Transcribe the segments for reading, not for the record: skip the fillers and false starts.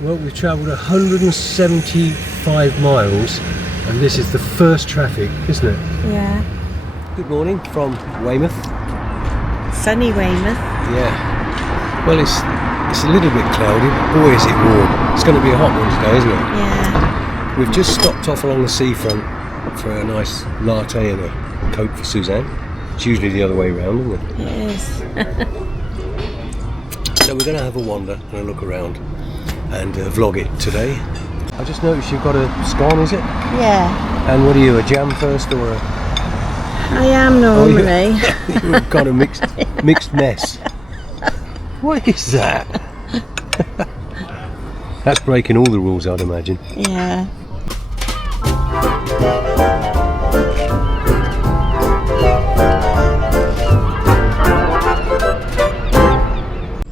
Well, we've travelled 175 miles and this is the first traffic, isn't it? Yeah. Good morning from Weymouth. Sunny Weymouth. Yeah. Well, it's a little bit cloudy, but boy is it warm. It's going to be a hot one today, isn't it? Yeah. We've just stopped off along the seafront for a nice latte and a Coke for Suzanne. It's usually the other way round, isn't it? It is. So we're going to have a wander and a look around and vlog it today. I just noticed you've got a scone, is it? Yeah. And what are you, a jam first or a... I am normally. You've got a mixed mess. What is that? That's breaking all the rules, I'd imagine. Yeah.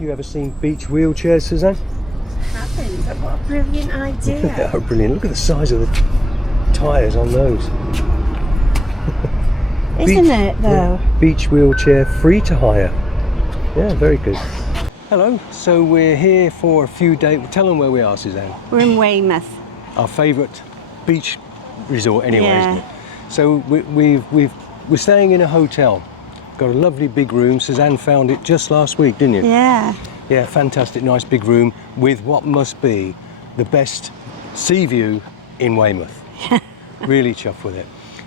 You ever seen beach wheelchairs, Suzanne? I haven't, but what a brilliant idea. Oh, brilliant. Look at the size of the tyres on those. Isn't it, though? Yeah, beach wheelchair, free to hire. Yeah, very good. Hello, so we're here for a few days. Tell them where we are, Suzanne. We're in Weymouth. Our favourite beach resort anyway, Yeah. isn't it? So we're staying in a hotel. Got a lovely big room. Suzanne found it just last week, didn't you? Yeah. Yeah, fantastic, nice big room with what must be the best sea view in Weymouth. Really chuffed with it.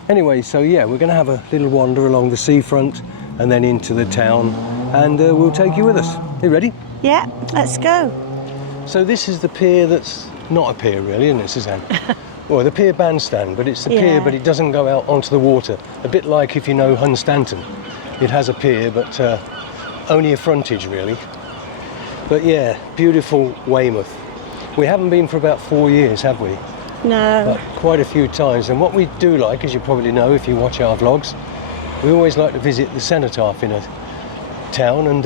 Anyway, so yeah, we're going to have a little wander along the seafront and then into the town, and we'll take you with us. Are you ready? Yeah, let's go. So this is the pier that's not a pier really, isn't it, Suzanne? Well, the pier bandstand, but it's the pier, Yeah. but it doesn't go out onto the water. A bit like if you know Hunstanton. It has a pier, but only a frontage really. But yeah, beautiful Weymouth. We haven't been for about 4 years, have we? No. But quite a few times. And what we do like, as you probably know if you watch our vlogs, we always like to visit the cenotaph in a town, and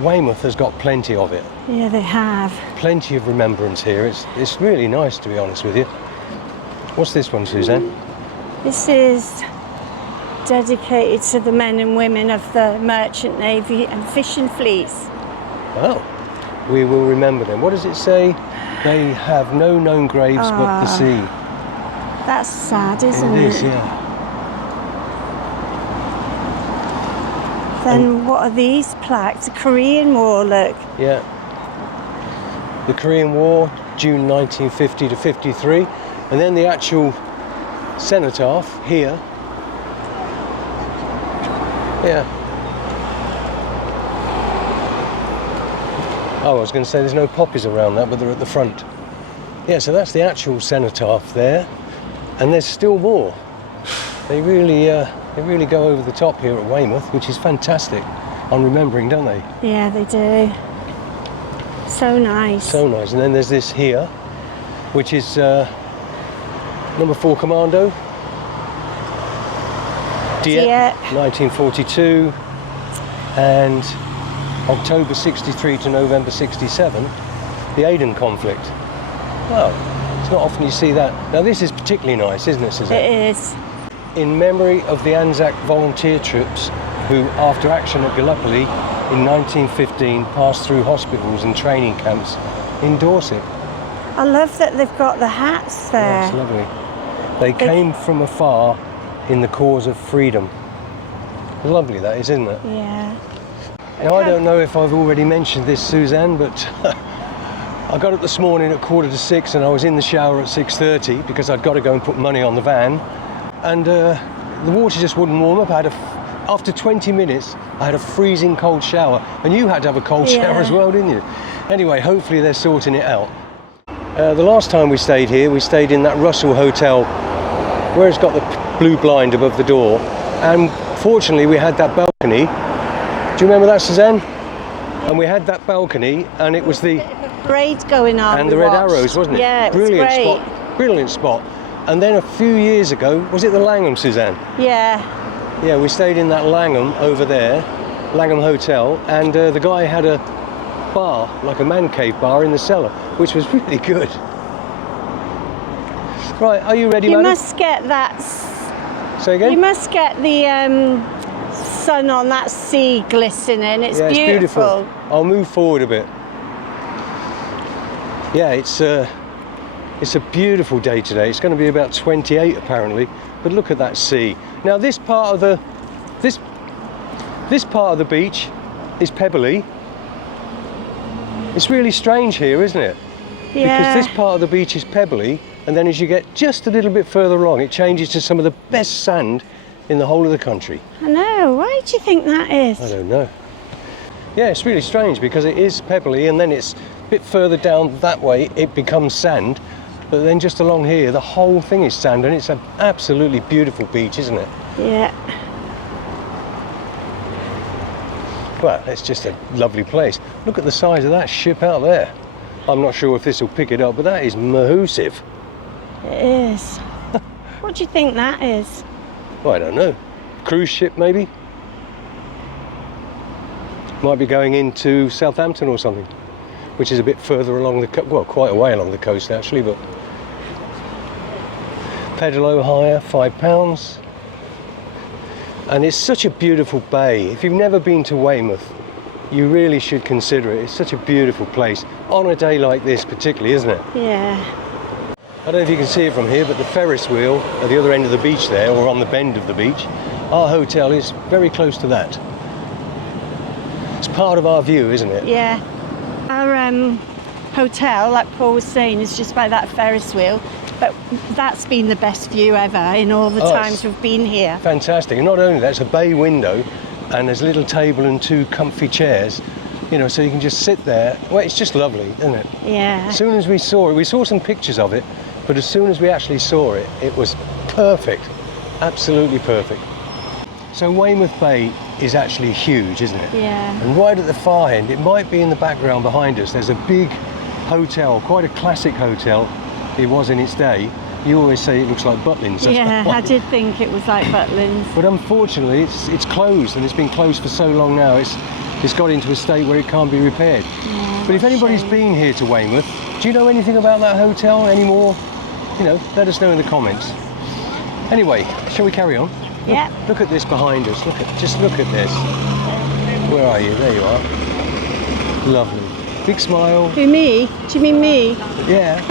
Weymouth has got plenty of it. Yeah, they have. Plenty of remembrance here. It's really nice, to be honest with you. What's this one, Suzanne? This is dedicated to the men and women of the Merchant Navy and fishing fleets. Oh, we will remember them. What does it say? They have no known graves but the sea. That's sad, isn't it? It is, yeah. Then what are these plaques? The Korean War, look. Yeah. The Korean War, June 1950 to 53. And then the actual cenotaph here. Yeah. Oh, I was going to say there's no poppies around that, but they're at the front. Yeah, so that's the actual cenotaph there, and there's still more. They really go over the top here at Weymouth, which is fantastic on remembering, don't they? Yeah, they do. So nice. So nice. And then there's this here, which is number 4 Commando. Dieppe, 1942, and October 63 to November 67, the Aden conflict. Wow, it's not often you see that. Now this is particularly nice, isn't it, Suzanne? It is. In memory of the Anzac volunteer troops who, after action at Gallipoli in 1915, passed through hospitals and training camps in Dorset. I love that they've got the hats there. That's lovely. They came from afar in the cause of freedom. Lovely that is, isn't it? Yeah. Now I don't know if I've already mentioned this, Suzanne, but I got up this morning at 5:45 and I was in the shower at 6:30 because I'd got to go and put money on the van, and the water just wouldn't warm up. After 20 minutes I had a freezing cold shower, and you had to have a cold shower as well, didn't you? Anyway, hopefully they're sorting it out. The last time we stayed here, we stayed in that Russell Hotel where it's got the blue blind above the door, and fortunately we had that balcony. Do you remember that, Suzanne? And we had that balcony, and it was the parade going on. and the red arrows, wasn't it? Yeah, it was Brilliant great. spot. Brilliant spot. And then a few years ago, was it the Langham, Suzanne? Yeah. Yeah, we stayed in that Langham over there, Langham Hotel, and the guy had a bar, like a man cave bar in the cellar, which was really good. Right, are you ready, You madam? must get that. Say again? You must get the sun on that sea glistening. It's Yeah, it's beautiful. I'll move forward a bit. Yeah, it's a beautiful day today. It's going to be about 28 apparently, but look at that sea. Now this part of the beach is pebbly. It's really strange here, isn't it? Yeah. Because this part of the beach is pebbly, and then as you get just a little bit further along, it changes to some of the best sand in the whole of the country. I know. Why do you think that is? I don't know. Yeah, it's really strange because it is pebbly, and then it's a bit further down that way it becomes sand, but then just along here the whole thing is sand, and it's an absolutely beautiful beach, isn't it? Yeah. Well, it's just a lovely place. Look at the size of that ship out there. I'm not sure if this will pick it up, but that is massive. It is. What do you think that is? Well, I don't know. Cruise ship maybe? Might be going into Southampton or something, which is a bit further along the coast, well, quite a way along the coast actually, but pedalo hire, £5. And it's such a beautiful bay. If you've never been to Weymouth, you really should consider it. It's such a beautiful place, on a day like this particularly, isn't it? Yeah. I don't know if you can see it from here, but the Ferris wheel at the other end of the beach there, or on the bend of the beach, our hotel is very close to that. It's part of our view, isn't it? Yeah. Our hotel, like Paul was saying, is just by that Ferris wheel, but that's been the best view ever in all the times we've been here. Fantastic. And not only that, it's a bay window, and there's a little table and 2 comfy chairs, you know, so you can just sit there. Well, it's just lovely, isn't it? Yeah. As soon as we saw it, we saw some pictures of it, but as soon as we actually saw it, it was perfect. Absolutely perfect. So Weymouth Bay is actually huge, isn't it? Yeah. And right at the far end, it might be in the background behind us, there's a big hotel, quite a classic hotel. It was in its day. You always say it looks like Butlins. Yeah, I did think it was like Butlins. But unfortunately, it's closed, and it's been closed for so long now. It's got into a state where it can't be repaired. Yeah, but if anybody's been here to Weymouth, do you know anything about that hotel anymore? You know, let us know in the comments. Anyway, shall we carry on? Yeah. Look at this behind us. Just look at this. Where are you? There you are. Lovely. Big smile. Who, me? Do you mean me? Yeah.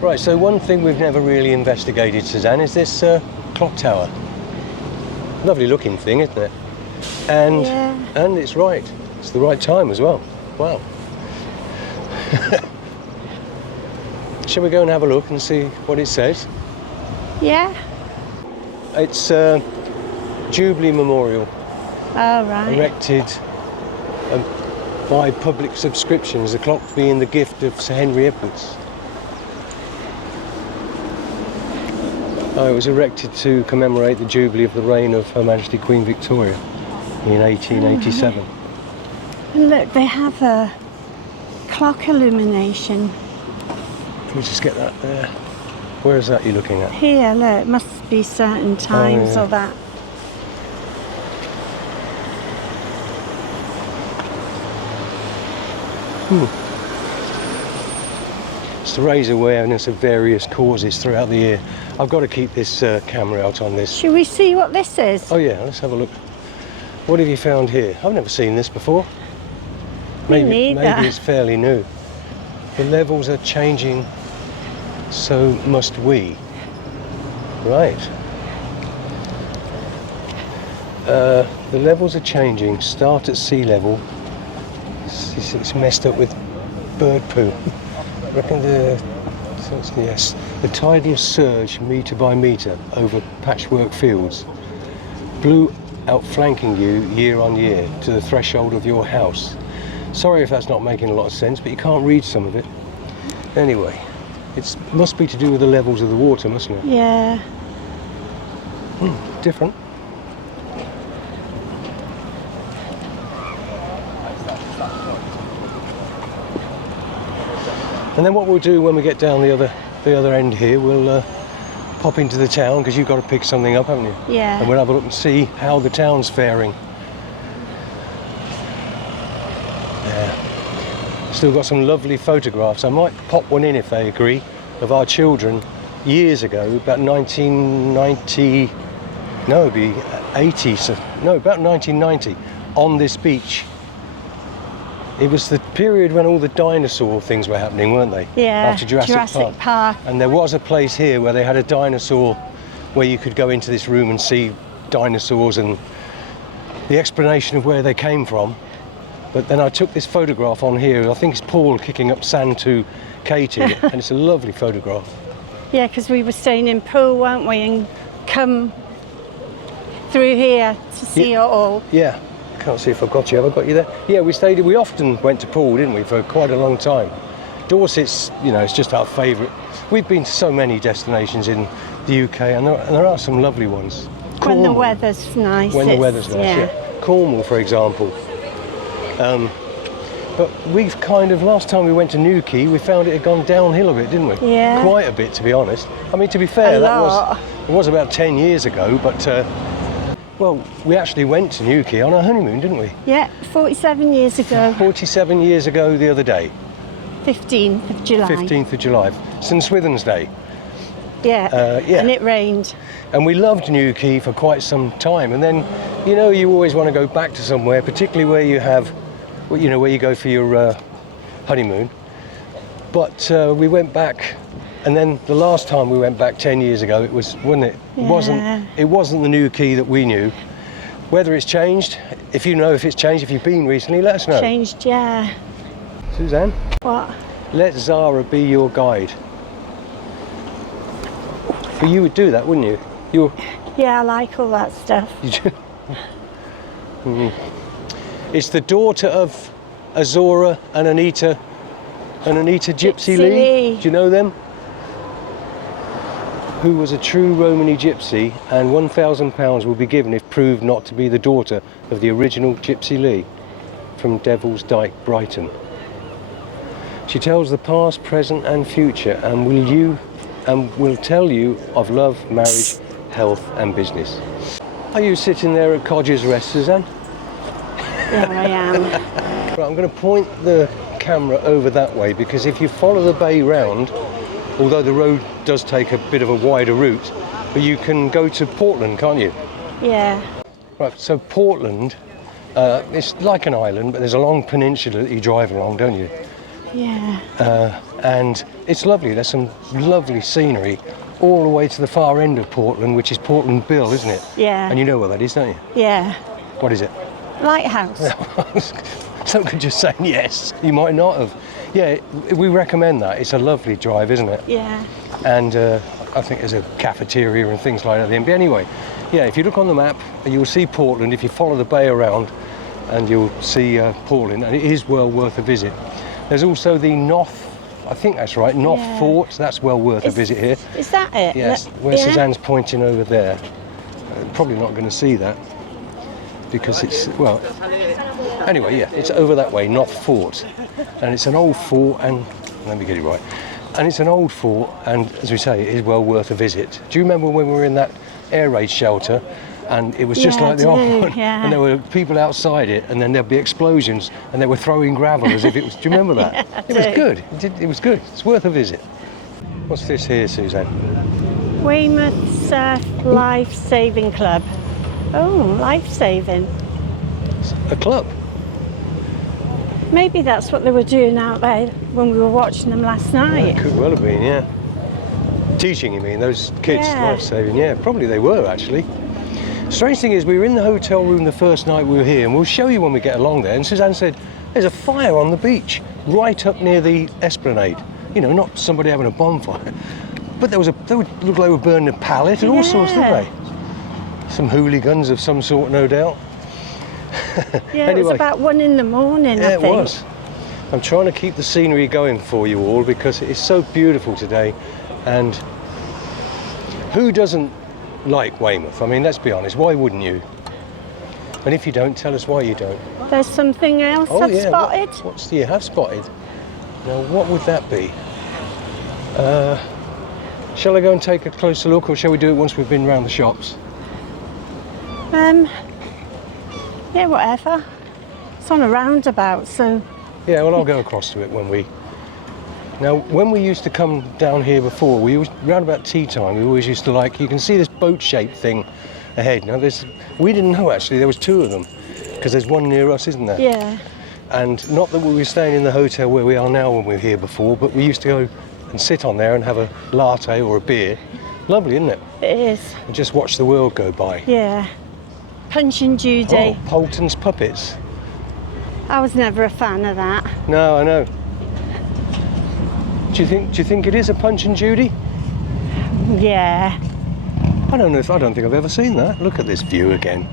Right, so one thing we've never really investigated, Suzanne, is this clock tower. Lovely looking thing, isn't it? And and it's right. It's the right time as well. Wow. Shall we go and have a look and see what it says? Yeah. It's Jubilee Memorial, Oh, right. erected by public subscriptions, the clock being the gift of Sir Henry Edwards. It was erected to commemorate the Jubilee of the reign of Her Majesty Queen Victoria in 1887. And look, they have a clock illumination. Let me just get that there. Where is that you're looking at? Here, look, must be certain times yeah. or that. It's to raise awareness of various causes throughout the year. I've got to keep this camera out on this. Should we see what this is? Oh yeah, let's have a look. What have you found here? I've never seen this before. Me neither. Maybe it's fairly new. The levels are changing, so must we. Right. The levels are changing. Start at sea level. It's messed up with bird poo. I reckon yes, the tidal surge metre by metre over patchwork fields blew outflanking you year on year to the threshold of your house. Sorry if that's not making a lot of sense, but you can't read some of it. Anyway, it must be to do with the levels of the water, mustn't it? Yeah. Different. And then what we'll do when we get down the other end here, we'll pop into the town, because you've got to pick something up, haven't you? Yeah. And we'll have a look and see how the town's faring. Yeah. Still got some lovely photographs. I might pop one in if they agree, of our children years ago, about 1990. No, it'd be 80. No, about 1990, on this beach. It was the period when all the dinosaur things were happening, weren't they? Yeah, After Jurassic Park. And there was a place here where they had a dinosaur, where you could go into this room and see dinosaurs and the explanation of where they came from. But then I took this photograph on here. I think it's Paul kicking up sand to Katie, and it's a lovely photograph. Yeah, because we were staying in Poole, weren't we, and come through here to see it all. Yeah. Can't see if I've got you. Have I got you there? Yeah, we often went to Poole, didn't we, for quite a long time. Dorset's, it's just our favourite. We've been to so many destinations in the UK, and there are some lovely ones. When the weather's nice. When the weather's nice, yeah. Cornwall, for example. But we've last time we went to Newquay, we found it had gone downhill a bit, didn't we? Yeah. Quite a bit, to be honest. I mean, to be fair, it was about 10 years ago, but well, we actually went to Newquay on our honeymoon, didn't we? Yeah, 47 years ago. 47 years ago the other day. 15th of July. 15th of July. St Swithin's Day. Yeah. Yeah. And it rained. And we loved Newquay for quite some time. And then, you always want to go back to somewhere, particularly where you have, where you go for your honeymoon. But we went back. And then the last time we went back 10 years ago, wasn't it? Yeah. It wasn't the Newquay that we knew. Whether it's changed, if you know if it's changed, if you've been recently, let us know. Changed, yeah. Suzanne? What? Let Zara be your guide. But you would do that, wouldn't you? Yeah, I like all that stuff. It's the daughter of Azora and Anita Gypsy Lee. Do you know them? Who was a true Romany gypsy, and £1,000 will be given if proved not to be the daughter of the original Gypsy Lee from Devil's Dyke, Brighton. She tells the past, present and future, and will tell you of love, marriage, health and business. Are you sitting there at Codger's Rest, Suzanne? There I am. Right, I'm going to point the camera over that way, because if you follow the bay round, although the road does take a bit of a wider route, but you can go to Portland, can't you? Yeah. Right, so Portland, it's like an island, but there's a long peninsula that you drive along, don't you? Yeah. And it's lovely. There's some lovely scenery all the way to the far end of Portland, which is Portland Bill, isn't it? Yeah. And you know what that is, don't you? Yeah. What is it? Lighthouse. Some could just say yes. You might not have. Yeah, we recommend that. It's a lovely drive, isn't it? Yeah. And I think there's a cafeteria and things like that. But anyway, Yeah, if you look on the map, you'll see Portland. If you follow the bay around, and you'll see Portland, and it is well worth a visit. There's also the North, I think that's right, North Fort. That's well worth a visit here. Is that it? Yes, where Suzanne's pointing over there. Probably not going to see that because it's, well, anyway, yeah, it's over that way, North Fort, and it's an old fort, and let me get it right. And it's an old fort, and as we say, it is well worth a visit. Do you remember when we were in that air raid shelter, and it was just like the old one, and there were people outside it, and then there'd be explosions, and they were throwing gravel as if it was. Do you remember that? It was good. It was good. It's worth a visit. What's this here, Suzanne? Weymouth Surf Life Saving Club. Oh, life saving. A club. Maybe that's what they were doing out there when we were watching them last night. Well, it could well have been, yeah. Teaching, you mean, those kids life saving? Yeah, probably they were actually. Strange thing is, we were in the hotel room the first night we were here, and we'll show you when we get along there. And Suzanne said, "There's a fire on the beach, right up near the Esplanade. You know, not somebody having a bonfire, but they would look like they were burning a pallet and all sorts, didn't they? Some hooligans of some sort, no doubt." Yeah, anyway, it was about 1 in the morning, I think. Yeah, it was. I'm trying to keep the scenery going for you all because it is so beautiful today, and who doesn't like Weymouth? I mean, let's be honest, why wouldn't you? And if you don't, tell us why you don't. There's something else I've spotted. What's you have spotted? Now, what would that be? Shall I go and take a closer look, or shall we do it once we've been round the shops? Yeah, whatever. It's on a roundabout, so... Yeah, well, I'll go across to it when we... Now, when we used to come down here before, round about tea time, we always used to like, you can see this boat-shaped thing ahead. Now, we didn't know, actually, there was 2 of them, because there's one near us, isn't there? Yeah. And not that we were staying in the hotel where we are now when we were here before, but we used to go and sit on there and have a latte or a beer. Lovely, isn't it? It is. And just watch the world go by. Yeah. Punch and Judy. Oh, Poulton's Puppets. I was never a fan of that. No, I know. Do you think it is a Punch and Judy? Yeah. I don't think I've ever seen that. Look at this view again.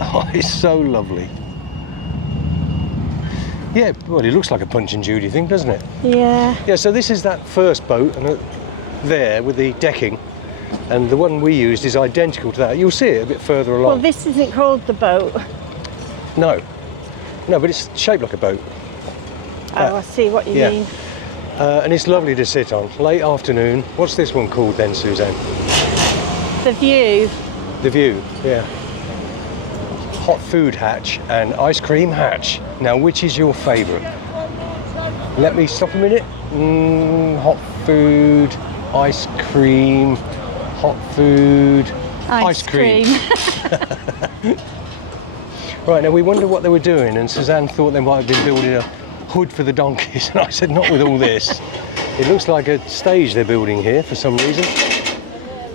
Oh, it's so lovely. Yeah, well, it looks like a Punch and Judy thing, doesn't it? Yeah. Yeah, so this is that first boat, and there with the decking, and the one we used is identical to that. You'll see it a bit further along. Well, this isn't called the boat. No, but it's shaped like a boat. Oh, I see what you mean. And it's lovely to sit on. Late afternoon. What's this one called then, Suzanne? The View. The View, yeah. Hot food hatch and ice cream hatch. Now, which is your favourite? Let me stop a minute. Hot food, ice cream, hot food, ice cream. Right, now we wondered what they were doing, and Suzanne thought they might have been building a hood for the donkeys, and I said, not with all this. It looks like a stage they're building here for some reason.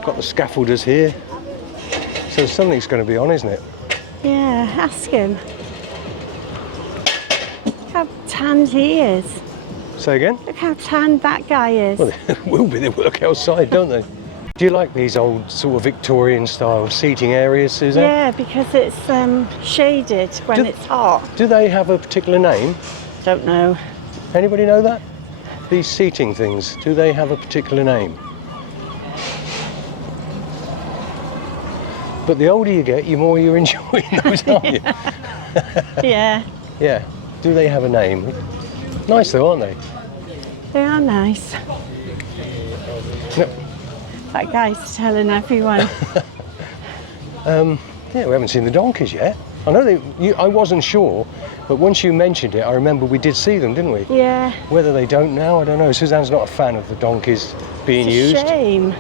Got the scaffolders here. So something's going to be on, isn't it? Yeah, ask him. Look how tanned he is. Say again? Look how tanned that guy is. Well, they will be. They work outside, don't they? Do you like these old sort of Victorian style seating areas, Suzanne? Yeah, because it's shaded when it's hot. Do they have a particular name? Don't know. Anybody know that? These seating things, do they have a particular name? But the older you get, the more you're enjoying those, aren't you? Yeah. Yeah. Do they have a name? Nice though, aren't they? They are nice. No. That guy's telling everyone. Yeah, we haven't seen the donkeys yet. I know I wasn't sure, but once you mentioned it, I remember we did see them, didn't we? Yeah. Whether they don't now, I don't know. Suzanne's not a fan of the donkeys being used. It's a shame.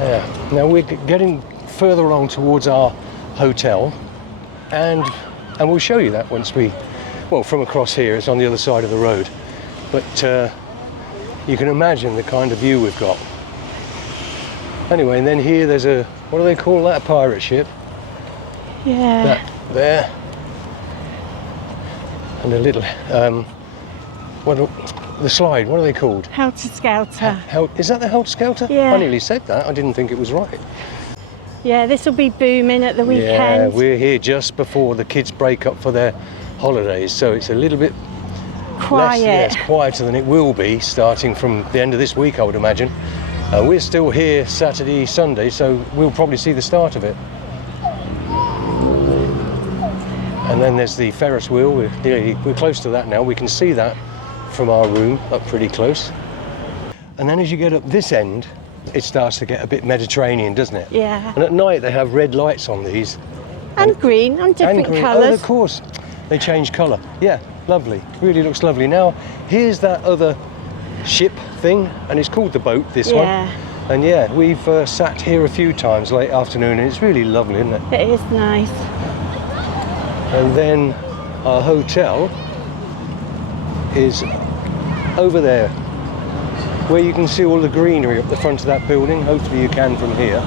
Yeah. Now we're getting further along towards our hotel, and we'll show you that once from across here, it's on the other side of the road. But you can imagine the kind of view we've got. Anyway, and then here there's what do they call that? A pirate ship. Yeah. That there. And a little, the slide, what are they called? Helter Skelter. Is that the Helter Skelter? Yeah. I nearly said that, I didn't think it was right. Yeah, this will be booming at the Yeah, weekend. we're here just before the kids break up for their holidays, so it's a little bit Quiet. it's quieter than it will be starting from the end of this week, I would imagine. We're still here Saturday, Sunday, so we'll probably see the start of it. And then there's the Ferris wheel. We're close to that now. We can see that from our room, up pretty close. And then as you get up this end, it starts to get a bit Mediterranean, doesn't it? Yeah. And at night they have red lights on these. And green, on different Oh, colours. of course. They change colour. Yeah, lovely. Really looks lovely. Now, here's that other ship thing, and it's called the boat, this one. And yeah, we've sat here a few times late afternoon, and it's really lovely, isn't it? It is nice. And then our hotel is over there, where you can see all the greenery up the front of that building. Hopefully you can from here.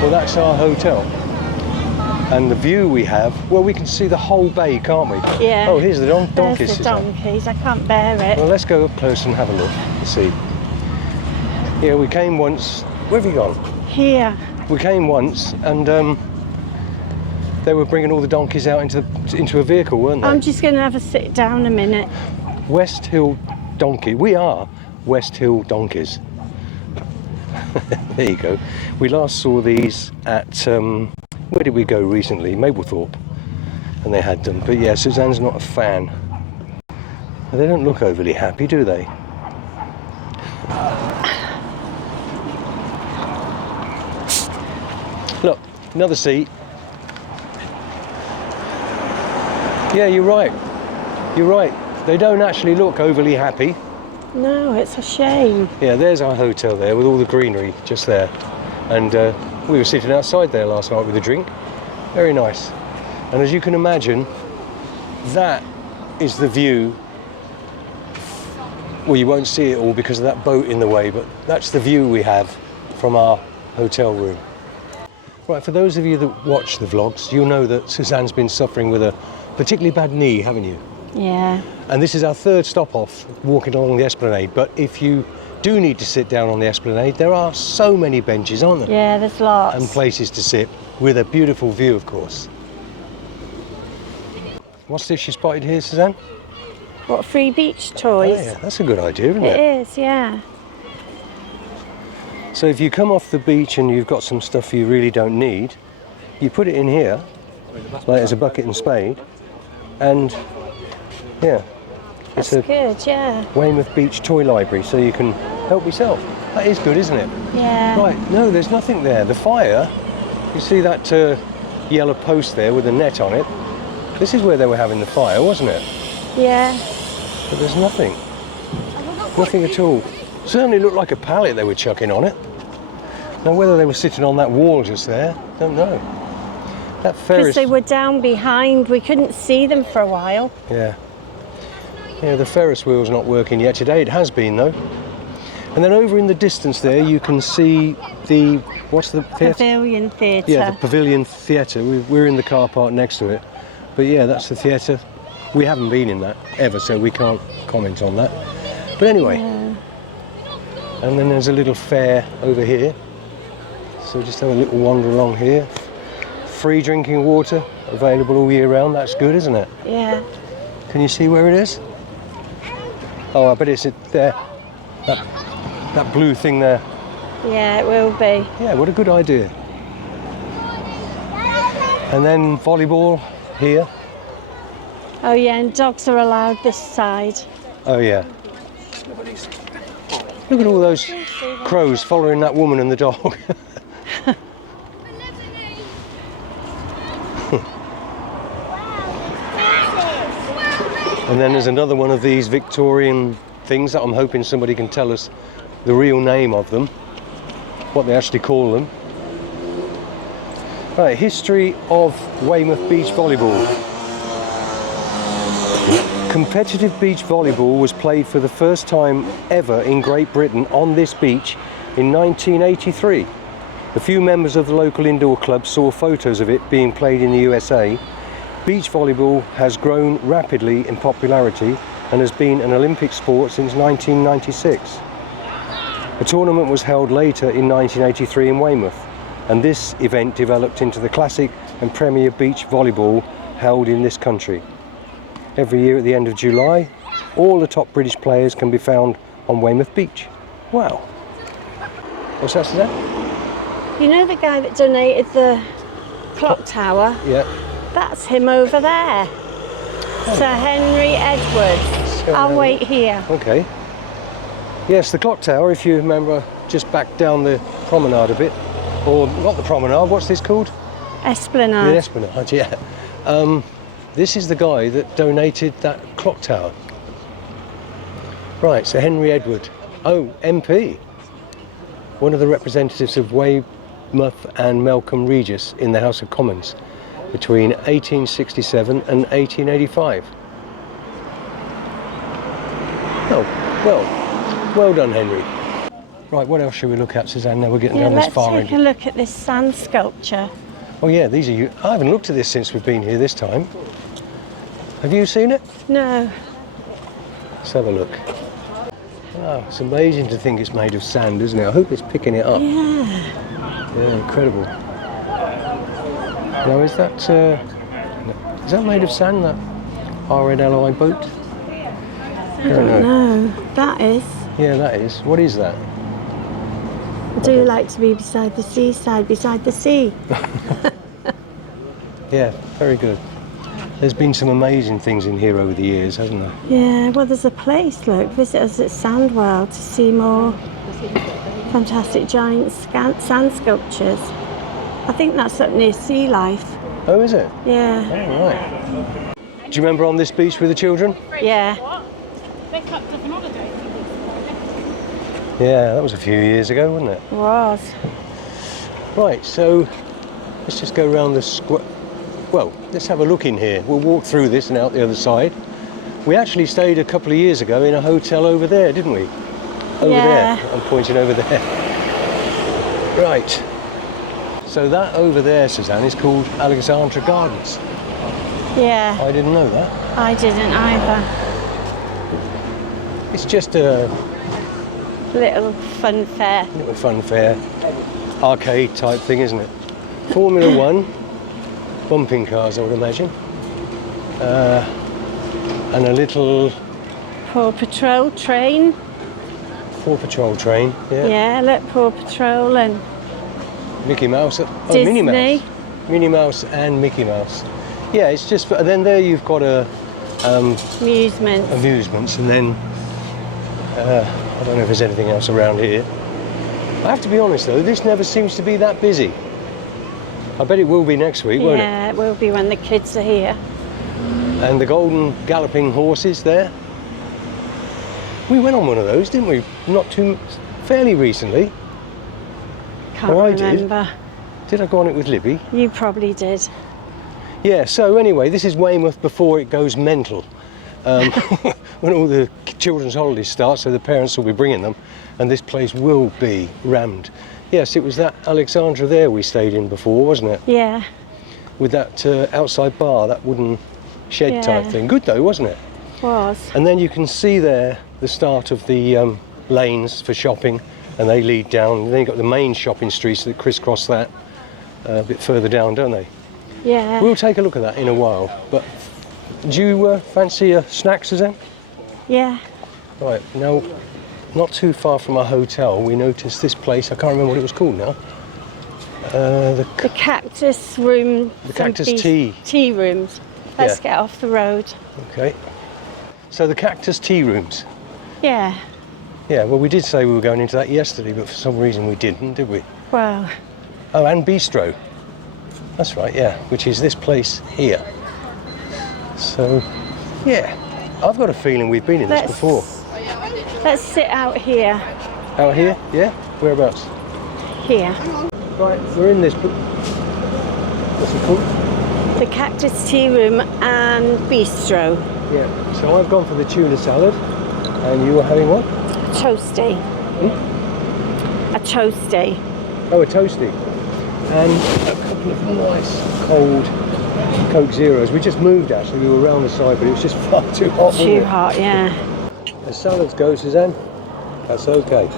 Well, that's our hotel. And the view we have, well, we can see the whole bay, can't we? Yeah. Oh, here's the donkeys. There's the is that? donkeys. I can't bear it. Well, let's go up close and have a look and see. Yeah, we came once. Where have you gone? Here. We came once, and they were bringing all the donkeys out into a vehicle, weren't they? I'm just going to have a sit down a minute. West Hill Donkey. We are West Hill Donkeys. There you go. We last saw these at where did we go recently? Mablethorpe, and they had them. But yeah, Suzanne's not a fan. They don't look overly happy, do they? Look, another seat. Yeah, you're right. You're right. They don't actually look overly happy. No, it's a shame. Yeah, there's our hotel there with all the greenery just there. And we were sitting outside there last night with a drink. Very nice. And as you can imagine, that is the view. Well, you won't see it all because of that boat in the way, but that's the view we have from our hotel room. Right, for those of you that watch the vlogs, you'll know that Suzanne's been suffering with a particularly bad knee, haven't you? Yeah. And this is our third stop off walking along the Esplanade. But if you do need to sit down on the Esplanade, there are so many benches, aren't there? Yeah, there's lots. And places to sit with a beautiful view, of course. What's this you spotted here, Suzanne? What, free beach toys? Oh, yeah, that's a good idea, isn't It it? is, yeah. So if you come off the beach and you've got some stuff you really don't need, you put it in here, like as a bucket and spade, and yeah, it's That's a good, yeah. Weymouth Beach toy library, so you can help yourself. That is good, isn't it? Yeah. Right, no, there's nothing there. The fire, you see that yellow post there with a net on it? This is where they were having the fire, wasn't it? Yeah. But there's nothing. Nothing at all. Certainly looked like a pallet they were chucking on it. Now whether they were sitting on that wall just there, don't know. That Ferris... Because they were down behind, we couldn't see them for a while. Yeah. Yeah, the Ferris wheel's not working yet today. It has been though. And then over in the distance there you can see the... what's the theatre? Pavilion Theatre. Yeah, the Pavilion Theatre. We're in the car park next to it. But yeah, that's the theatre. We haven't been in that ever, so we can't comment on that. But anyway. Yeah. And then there's a little fair over here. So just have a little wander along here. Free drinking water available all year round. That's good, isn't it? Yeah. Can you see where it is? Oh, I bet it's there. That blue thing there. Yeah, it will be. Yeah, what a good idea. And then volleyball here. Oh yeah, and dogs are allowed this side. Oh yeah. Look at all those crows following that woman and the dog. And then there's another one of these Victorian things that I'm hoping somebody can tell us the real name of them, what they actually call them. Right, history of Weymouth Beach Volleyball. Competitive beach volleyball was played for the first time ever in Great Britain on this beach in 1983. A few members of the local indoor club saw photos of it being played in the USA. Beach volleyball has grown rapidly in popularity and has been an Olympic sport since 1996. A tournament was held later in 1983 in Weymouth, and this event developed into the classic and premier beach volleyball held in this country. Every year at the end of July, all the top British players can be found on Weymouth Beach. Wow. What's that, Suzanne? You know the guy that donated the clock tower? Yeah. That's him over there. Sir Henry Edwards. I'll wait here. Okay. Yes, the clock tower, if you remember, just back down the promenade a bit. Or not the promenade, what's this called? Esplanade. The Esplanade, yeah. This is the guy that donated that clock tower. Right, so Henry Edward. Oh, MP. One of the representatives of Weymouth and Melcombe Regis in the House of Commons between 1867 and 1885. Oh, well done, Henry. Right, what else should we look at, Suzanne? Now we're getting down this far let's take a look at this sand sculpture. Oh yeah, these are I haven't looked at this since we've been here this time. Have you seen it? No. Let's have a look. Wow, it's amazing to think it's made of sand, isn't it? I hope it's picking it up. Yeah. Yeah, incredible. Now, is that made of sand, that RNLI boat? I don't know. That is. Yeah, that is. What is that? I do like to be beside the seaside, beside the sea. Yeah, very good. There's been some amazing things in here over the years, hasn't there? Yeah, well, there's a place, look, visit us at Sandwell to see more fantastic giant sand sculptures. I think that's up near Sea Life. Oh, is it? Yeah. Oh, right. Do you remember on this beach with the children? Yeah. They cut off an holiday. Yeah, that was a few years ago, wasn't it? It was. Right, so let's just go around the square. Well, let's have a look in here. We'll walk through this and out the other side. We actually stayed a couple of years ago in a hotel over there, didn't we? Over Yeah. there. I'm pointing over there. Right. So that over there, Suzanne, is called Alexandra Gardens. Yeah. I didn't know that. I didn't either. It's just a Little fun fair. little fun fair, arcade type thing, isn't it? Formula One, bumping cars, I would imagine. And a little Paw Patrol train. Paw Patrol train. Yeah. Yeah, look, Paw Patrol and Mickey Mouse. Oh, Disney. Minnie Mouse. Minnie Mouse and Mickey Mouse. Yeah, it's just. And then there you've got amusements, and then I don't know if there's anything else around here. I have to be honest though, this never seems to be that busy. I bet it will be next week, won't it? Yeah, it will be when the kids are here. And the golden galloping horses there. We went on one of those, didn't we? Fairly recently. Can't Oh, I did. remember. Did I go on it with Libby? You probably did. Yeah, so anyway, this is Weymouth before it goes mental. When all the children's holidays start, so the parents will be bringing them, and this place will be rammed. Yes, it was that Alexandra there we stayed in before, wasn't it? Yeah. With that outside bar, that wooden shed type Yeah. thing. Good though, wasn't it? Was. And then you can see there the start of the lanes for shopping, and they lead down. Then you've got the main shopping streets that crisscross that a bit further down, don't they? Yeah. We'll take a look at that in a while. But do you fancy a snack, Suzanne? Yeah. Right, now, not too far from our hotel, we noticed this place. I can't remember what it was called now. The cactus room. The cactus tea. Tea rooms. Let's Yeah. get off the road. Okay. So the cactus tea rooms. Yeah. Yeah, well, we did say we were going into that yesterday, but for some reason we didn't, did we? Well, Oh, and bistro. That's right, yeah, which is this place here. So, yeah, I've got a feeling we've been in this before. let's sit out here. Out here? Yeah? Whereabouts? Here. Right, we're in this. What's it called? The cactus tea room and bistro. Yeah. So I've gone for the tuna salad, and you were having what? Toasty. A toasty. Oh, a toasty. And a couple of nice cold Coke Zeros. We just moved actually. We were around the side, but it was just far too hot. wasn't Too it? hot, yeah. As salads go, Suzanne, that's okay.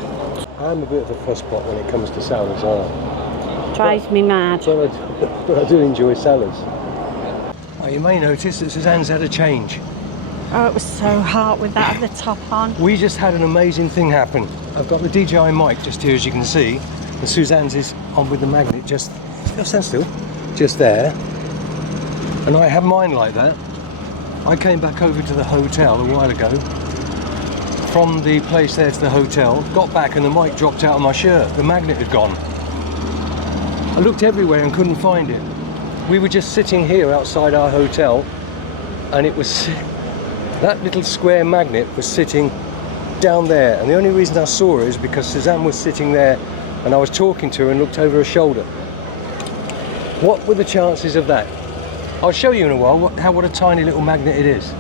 I'm a bit of a fuss pot when it comes to salads, aren't I? drives me mad. But I do enjoy salads. Oh, you may notice that Suzanne's had a change. Oh, it was so hot with that at the top on. We just had an amazing thing happen. I've got the DJI mic just here, as you can see, and Suzanne's is on with the magnet just stand still, just there. And I have mine like that. I came back over to the hotel a while ago. From the place there to the hotel, got back and the mic dropped out of my shirt. The magnet had gone. I looked everywhere and couldn't find it. We were just sitting here outside our hotel, and it was that little square magnet was sitting down there, and the only reason I saw it is because Suzanne was sitting there and I was talking to her and looked over her shoulder. What were the chances of that? I'll show you in a while what a tiny little magnet it is.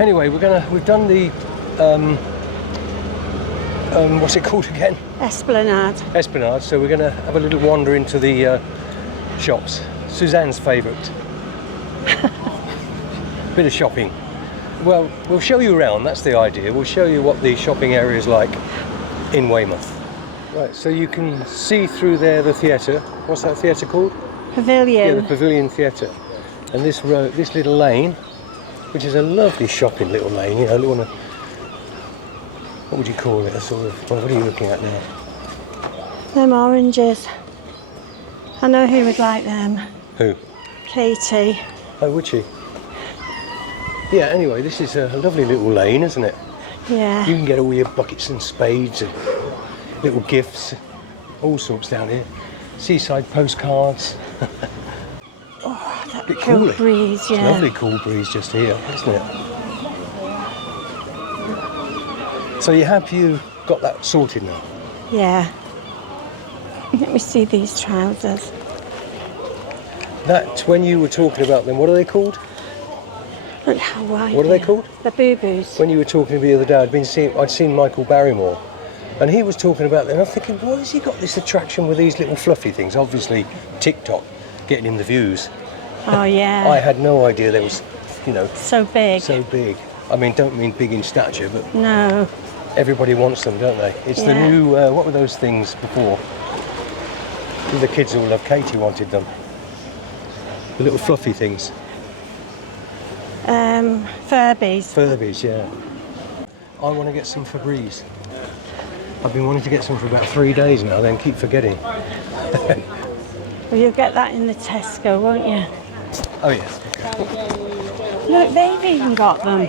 Anyway, we've done the what's it called again? Esplanade. So we're gonna have a little wander into the shops. Suzanne's favourite. Bit of shopping. Well, we'll show you around, that's the idea. We'll show you what the shopping area is like in Weymouth. Right, so you can see through there the theatre. What's that theatre called? Pavilion. Yeah, the Pavilion Theatre. And this road, this little lane, which is a lovely shopping little lane, you know, what would you call it? A sort of, well, what are you looking at now? Them oranges. I know who would like them. Who? Katie. Oh, would she? Yeah, anyway, this is a lovely little lane, isn't it? Yeah. You can get all your buckets and spades and little gifts, all sorts down here. Seaside postcards. Oh, that Bit cool cooler. breeze, It's yeah. a lovely cool breeze just here, isn't it? So you're happy you got that sorted now? Yeah. Let me see these trousers. That, when you were talking about them, what are they called? Look how wide. What are they called? The boo-boos. When you were talking to me the other day, I'd seen Michael Barrymore, and he was talking about them. I'm thinking, why has he got this attraction with these little fluffy things? Obviously, TikTok getting him the views. Oh, yeah. I had no idea there was, you know, So big. so big. I mean, don't mean big in stature, but No. everybody wants them, don't they? It's the Yeah. new, what were those things before? The kids all love. Katie wanted them. The little fluffy things. Furbies. Furbies, yeah. I want to get some Febreze. I've been wanting to get some for about 3 days now, then keep forgetting. Well, you'll get that in the Tesco, won't you? Oh, yeah. Look, they've even got them.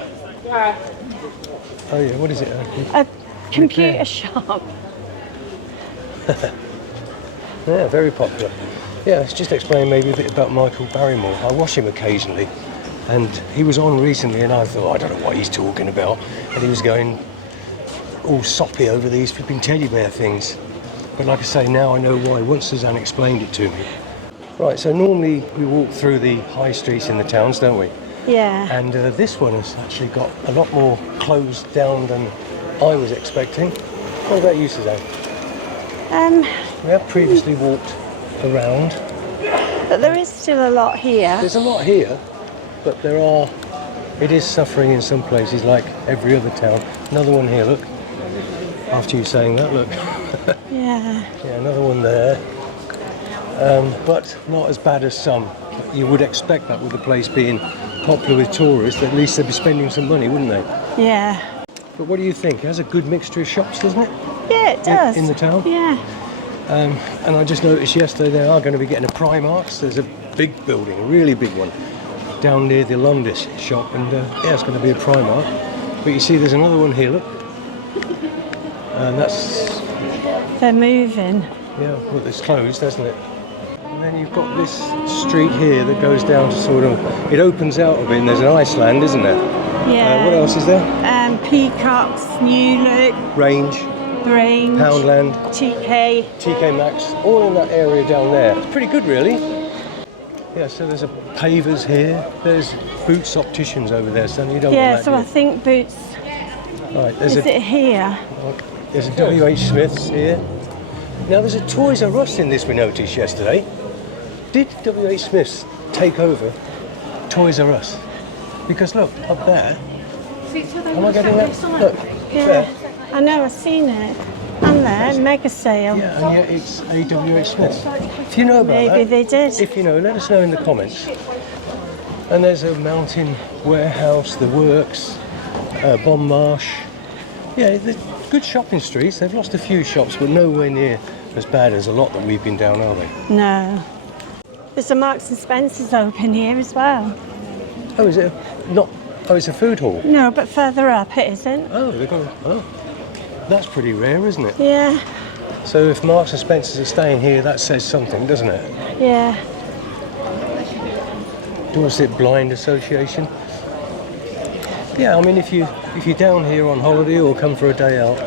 Oh, yeah, what is it? A computer Repair. shop. Yeah, very popular. Yeah, let's just explain maybe a bit about Michael Barrymore. I watch him occasionally, and he was on recently, and I thought, I don't know what he's talking about, and he was going all soppy over these flipping teddy bear things. But like I say, now I know why, once Suzanne explained it to me. Right, so normally we walk through the high streets in the towns, don't we? Yeah. And this one has actually got a lot more closed down than I was expecting. What about you, Suzanne? We have previously walked around. But there is still a lot here. There's a lot here, but it is suffering in some places like every other town. Another one here, look. After you saying that, look. Yeah. Yeah, another one there. But not as bad as some. You would expect that with the place being popular with tourists, at least they'd be spending some money, wouldn't they? Yeah. But what do you think? It has a good mixture of shops, doesn't it? Yeah, it does. In the town? Yeah. And I just noticed yesterday they are going to be getting a Primark's. There's a big building, a really big one, down near the Londis shop, and yeah, it's going to be a Primark. But you see there's another one here, look. And that's... They're moving. Yeah, well, it's closed, hasn't it? And then you've got this street here that goes down to sort of... It opens out a bit, and there's an Iceland, isn't there? Yeah. What else is there? Peacocks, New Look, Range, Range, Poundland, TK. TK Maxx, all in that area down there. It's pretty good, really. Yeah, so there's a Pavers here. There's Boots Opticians over there, so you don't Yeah, want that, so do I you? think Boots. Right, Is it here? there's a WH Smith's here. Now there's a Toys R Us in this we noticed yesterday. Did WH Smith's take over Toys R Us? Because look, up there. Am I getting that? Look, Yeah. there. I know, I've seen it. And then mega sale. Yeah, and yet it's AWH Smith. If you know about Maybe that, they did. if you know, let us know in the comments. And there's a mountain warehouse, the works, Bon Marsh. Yeah, they're good shopping streets. They've lost a few shops, but nowhere near as bad as a lot that we've been down, are they? No. There's a Marks and Spencer's open here as well. Oh, is it not? Oh, it's a food hall. No, but further up it isn't. Oh, they've got. Oh, that's pretty rare, isn't it? Yeah, So if Marks and Spencer's are staying here, that says something, doesn't it? yeah. Dorset Blind Association. Yeah, I mean, if you're down here on holiday or come for a day out,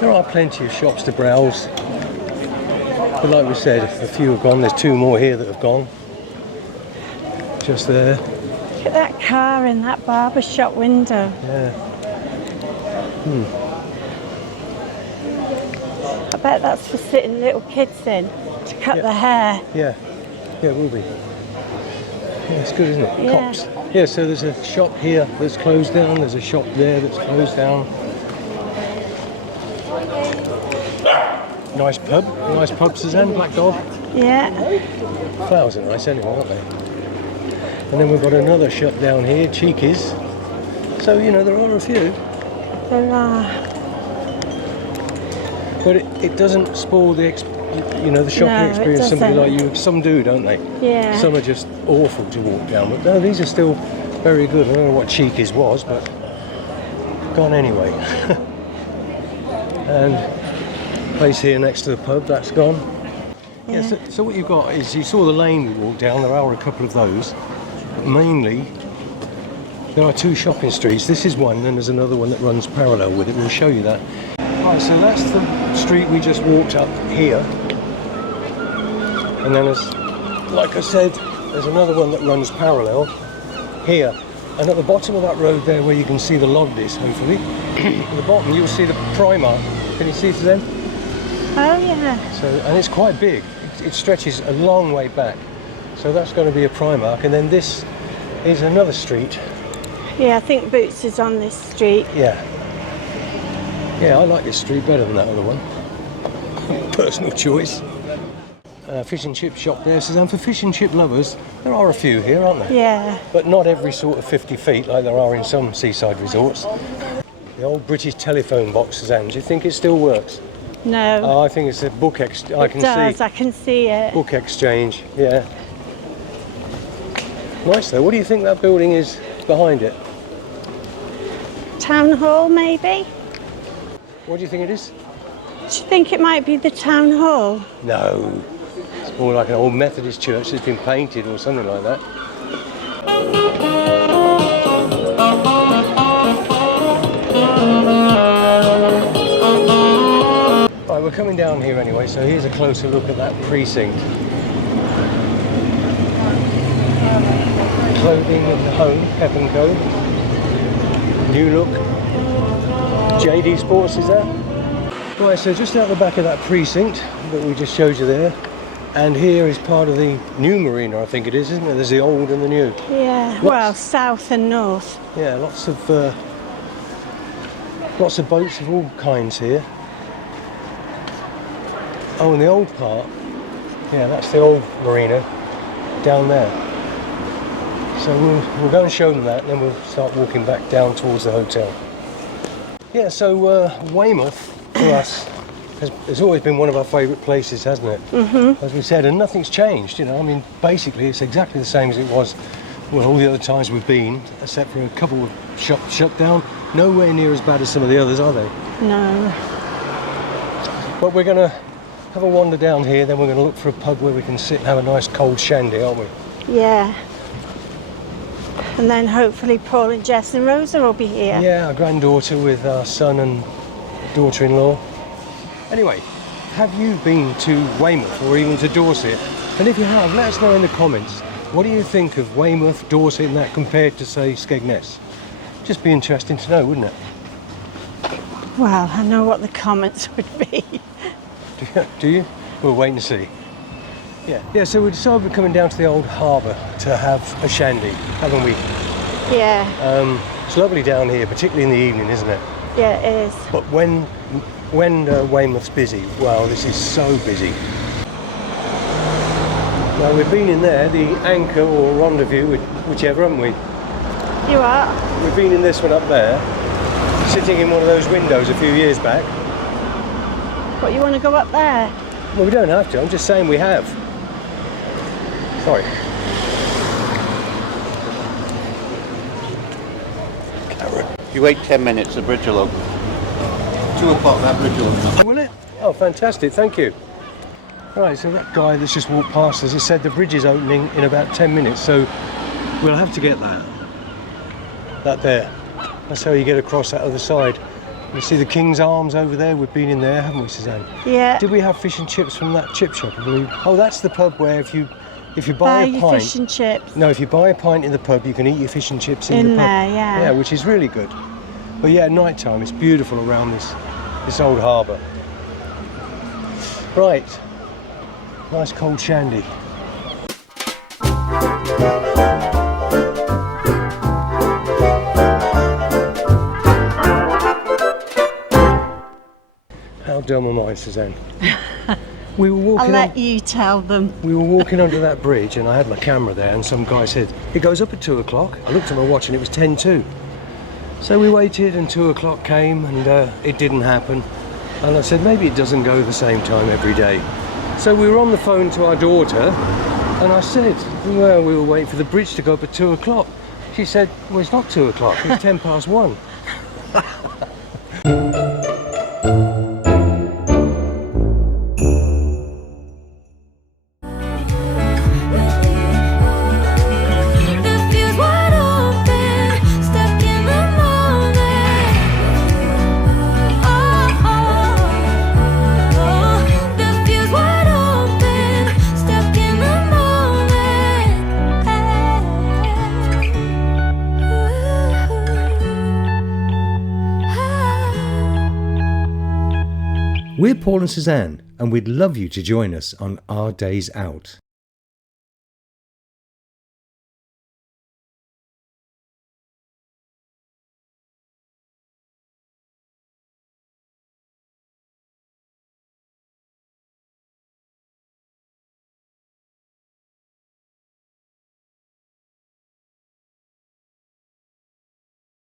there are plenty of shops to browse. But like we said, a few have gone. There's 2 more here that have gone. Just there. Look at that car in that barber shop window. Yeah. I bet that's for sitting little kids in to cut Yeah. their hair. Yeah. Yeah, it will be. Yeah, it's good, isn't it? Yeah. Cops. Yeah, so there's a shop here that's closed down. There's a shop there that's closed down. Nice pub. Nice pub, Suzanne. Black Dog. Yeah. Flowers are nice anyway, aren't they? And then we've got another shop down here, Cheeky's. So, you know, there are a few. There are. But it doesn't spoil the the shopping No, it experience. Somebody doesn't. like you, some do, don't they? Yeah. Some are just awful to walk down, but no, these are still very good. I don't know what Cheeky's was, but gone anyway. And place here next to the pub, that's gone. Yeah. So what you've got is, you saw the lane we walked down. There are a couple of those, but mainly there are 2 shopping streets. This is one, and there's another one that runs parallel with it. We'll show you that. Right, so that's the street we just walked up here. And then like I said, there's another one that runs parallel here. And at the bottom of that road there, where you can see the Logdis, hopefully, at the bottom you'll see the Primark. Can you see it then? Oh yeah. So, and it's quite big. It stretches a long way back. So that's going to be a Primark. And then this is another street. Yeah, I think Boots is on this street. Yeah. Yeah, I like this street better than that other one. Personal choice. Fish and chip shop there, Suzanne. For fish and chip lovers, there are a few here, aren't there? Yeah. But not every sort of 50 feet like there are in some seaside resorts. The old British telephone box, Suzanne, do you think it still works? No. Oh, I think it's a book exchange. I can see it. Book exchange, yeah. Nice though. What do you think that building is behind it? Town Hall, maybe? What do you think it is? Do you think it might be the Town Hall? No. It's more like an old Methodist church that's been painted or something like that. Right, we're coming down here anyway, so here's a closer look at that precinct. Clothing and home, Pep & Co. New look. JD Sports is there. Right, so just out the back of that precinct that we just showed you there, and here is part of the new marina, I think it is, isn't it? There's the old and the new. Yeah, well, south and north. Yeah, lots of boats of all kinds here. Oh, and the old part, yeah, that's the old marina down there. So we'll go and show them that, and then we'll start walking back down towards the hotel. Yeah, so Weymouth, for us, has always been one of our favourite places, hasn't it? Mm-hmm. As we said, and nothing's changed, you know. I mean, basically it's exactly the same as it was, well, all the other times we've been, except for a couple of shops shut down. Nowhere near as bad as some of the others, are they? No. But we're going to have a wander down here, then we're going to look for a pub where we can sit and have a nice cold shandy, aren't we? Yeah. And then hopefully Paul and Jess and Rosa will be here. Yeah, our granddaughter with our son and daughter-in-law. Anyway, have you been to Weymouth or even to Dorset? And if you have, let us know in the comments. What do you think of Weymouth, Dorset and that compared to, say, Skegness? Just be interesting to know, wouldn't it? Well, I know what the comments would be. Do you? We'll wait and see. Yeah, so we decided we're coming down to the old harbour to have a shandy, haven't we? Yeah. It's lovely down here, particularly in the evening, isn't it? Yeah, it is. But when when Weymouth's busy, well, this is so busy. Well, we've been in there, the Anchor or Rendezvous, whichever, haven't we? You are? We've been in this one up there, sitting in one of those windows a few years back. What, you want to go up there? Well, we don't have to, I'm just saying we have. Sorry. If you wait 10 minutes, the bridge will open. 2 o'clock, that bridge will open. Will it? Oh, fantastic, thank you. Right, so that guy that's just walked past us, he said the bridge is opening in about 10 minutes, so we'll have to get that. That there. That's how you get across that other side. You see the King's Arms over there? We've been in there, haven't we, Suzanne? Yeah. Did we have fish and chips from that chip shop, I believe? Oh, that's the pub where if you buy a your pint... fish and chips. No, if you buy a pint in the pub, you can eat your fish and chips in the pub. there, yeah. Yeah, which is really good. But yeah, at night time, it's beautiful around this old harbour. Right. Nice cold shandy. How dumb am I, Suzanne? We were walking. I'll let you tell them. We were walking under that bridge, and I had my camera there, and some guy said it goes up at 2 o'clock. I looked at my watch, and it was 10:02. So we waited, and 2 o'clock came, and it didn't happen. And I said maybe it doesn't go the same time every day. So we were on the phone to our daughter, and I said, well, we were waiting for the bridge to go up at 2 o'clock. She said, well, it's not 2 o'clock, it's 1 1. We're Paul and Suzanne, and we'd love you to join us on our days out.